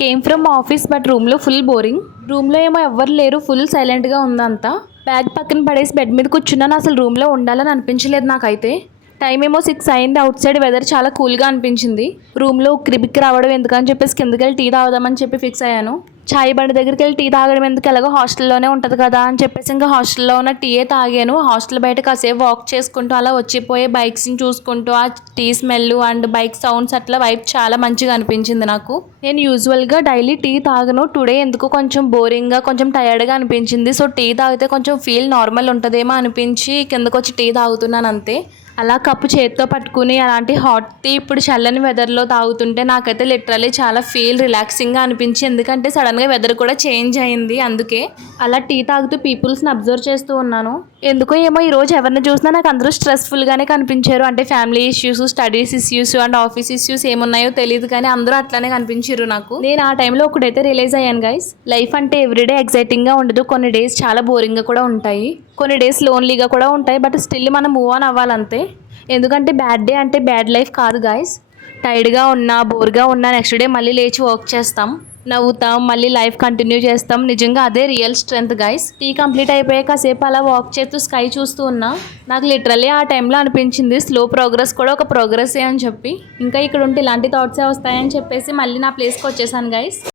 Came from office but రూమ్లో full boring. రూమ్లో ఏమో ఎవ్వరు లేరు, ఫుల్ సైలెంట్గా ఉందంతా. బ్యాగ్ పక్కన పడేసి బెడ్ మీద కూర్చున్నాను. అసలు రూమ్లో ఉండాలని అనిపించలేదు నాకైతే. టైం ఏమో 6 అయింది. అవుట్ సైడ్ వెదర్ చాలా కూల్గా అనిపించింది. రూమ్లో ఉక్కిరిబిక్కి రావడం ఎందుకని చెప్పేసి కిందకి వెళ్ళి టీ తాగుదామని చెప్పి ఫిక్స్ అయ్యాను. చాయ్ బండి దగ్గరికి వెళ్ళి టీ తాగడం ఎందుకు, ఎలాగో హాస్టల్లోనే ఉంటుంది కదా అని చెప్పేసి ఇంకా హాస్టల్లో ఉన్న టీయే తాగాను. హాస్టల్ బయట కాసేపు వాక్ చేసుకుంటూ అలా వచ్చిపోయే బైక్స్ని చూసుకుంటూ ఆ tea smell and bike sounds అట్లా వైబ్ చాలా మంచిగా అనిపించింది నాకు. నేను యూజువల్గా డైలీ టీ తాగను. టుడే ఎందుకు కొంచెం బోరింగ్గా, కొంచెం టయర్డ్గా అనిపించింది. సో టీ తాగితే కొంచెం ఫీల్ నార్మల్ ఉంటుందేమో అనిపించి కిందకు వచ్చి టీ తాగుతున్నాను అంతే. అలా కప్పు చేతితో పట్టుకుని అలాంటి హాట్ టీ ఇప్పుడు చల్లని వెదర్లో తాగుతుంటే నాకైతే లిటరల్లీ చాలా ఫీల్ రిలాక్సింగ్గా అనిపించి, ఎందుకంటే సడన్గా వెదర్ కూడా చేంజ్ అయింది. అందుకే అలా టీ తాగుతూ పీపుల్స్ని అబ్జర్వ్ చేస్తూ ఉన్నాను. ఎందుకో ఏమో ఈరోజు ఎవరిని చూసినా నాకు అందరూ స్ట్రెస్ఫుల్గానే కనిపించారు. అంటే family issues, studies issues and office issues ఏమున్నాయో తెలియదు, కానీ అందరూ అట్లానే కనిపించారు నాకు. నేను ఆ టైంలో ఒకటైతే రియలైజ్ అయ్యాను గైస్, లైఫ్ అంటే ఎవ్రీడే ఎగ్జైటింగ్గా ఉండదు. కొన్ని డేస్ చాలా బోరింగ్గా కూడా ఉంటాయి, కొన్ని డేస్ లోన్లీగా కూడా ఉంటాయి. బట్ స్టిల్ మనం మూవ్ ఆన్ అవ్వాలంతే. ఎందుకంటే బ్యాడ్ డే అంటే బ్యాడ్ లైఫ్ కాదు గాయస్. టైర్డ్గా ఉన్నా, బోర్గా ఉన్నా నెక్స్ట్ డే మళ్ళీ లేచి వర్క్ చేస్తాం, నవ్వుతాం, మళ్ళీ లైఫ్ కంటిన్యూ చేస్తాం. నిజంగా అదే real strength guys. Tea complete అయిపోయాక కాసేపు అలా వాక్ చేస్తూ స్కై చూస్తూ ఉన్నా. నాకు లిటరల్లీ ఆ టైంలో అనిపించింది స్లో ప్రోగ్రెస్ కూడా ఒక ప్రోగ్రెస్సే అని చెప్పి. ఇంకా ఇక్కడ ఉంటే ఇలాంటి థాట్సే వస్తాయని చెప్పేసి మళ్ళీ నా ప్లేస్కి వచ్చేసాను గైస్.